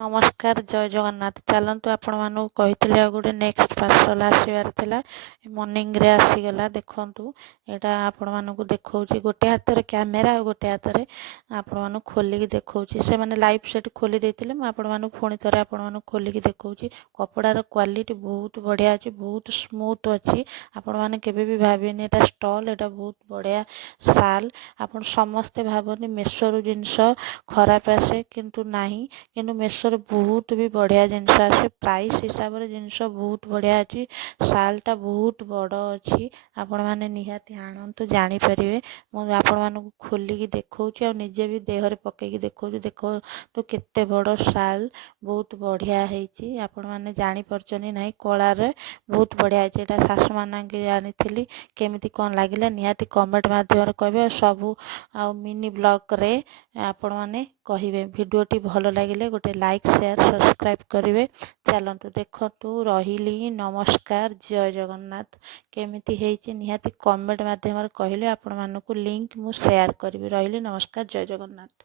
नमस्कार जय जगन्नाथ। चलतु आपण मानक कही गोटे नेक्स्ट पार्सल आसबार थिला मॉर्निंग रे आसीगला। देखु एटा आपण मानक देखा गोटे हाथ में कैमेरा और गोटे हाथ में आपण मानक खोलिक देखा से मैंने लाइव सेट खोली देते आपण मानक पुणी थे आपण मानक खोलिक देखा कपड़ार क्वालिटी बहुत बढ़िया अच्छी बहुत स्मूथ अच्छी। आपण मैंने केबे भी भाविनी एटा स्टॉल एटा बहुत बढ़िया साल आपण समस्ते भावनी मेसोरू जिनस खराब आसे किंतु नाही किंतु मेसो बहुत भी बढ़िया जिनस आसे प्राइस हिसाब से जिनस बहुत बढ़िया अच्छी। सालटा बहुत बड़ अच्छी आपण मैंने निहाती आणतु जानीपारे। मुझे आपण मानक खोलिकी देखा निजे भी देहरे पकईकी देखा देखो तो केते बड़ साल बहुत बढ़िया है। आपण मैंने जानीपारचनी ना कलार बहुत बढ़िया है। यहाँ शाशु माना जानी केमिति कौन लगिला निहाती कमेंट माध्यम कहे सबू आ मिनी ब्लॉग रे आपण मैंने कहे। भिडियोटी भल लगिले गोटे लाइक शेयर सब्सक्राइब करेंगे। चलतु देखु रही नमस्कार जय जगन्नाथ। केमिति है निहाती कमेंट माध्यम कहले आपण मानक लिंक मु शेयर करी। रही नमस्कार जय जगन्नाथ।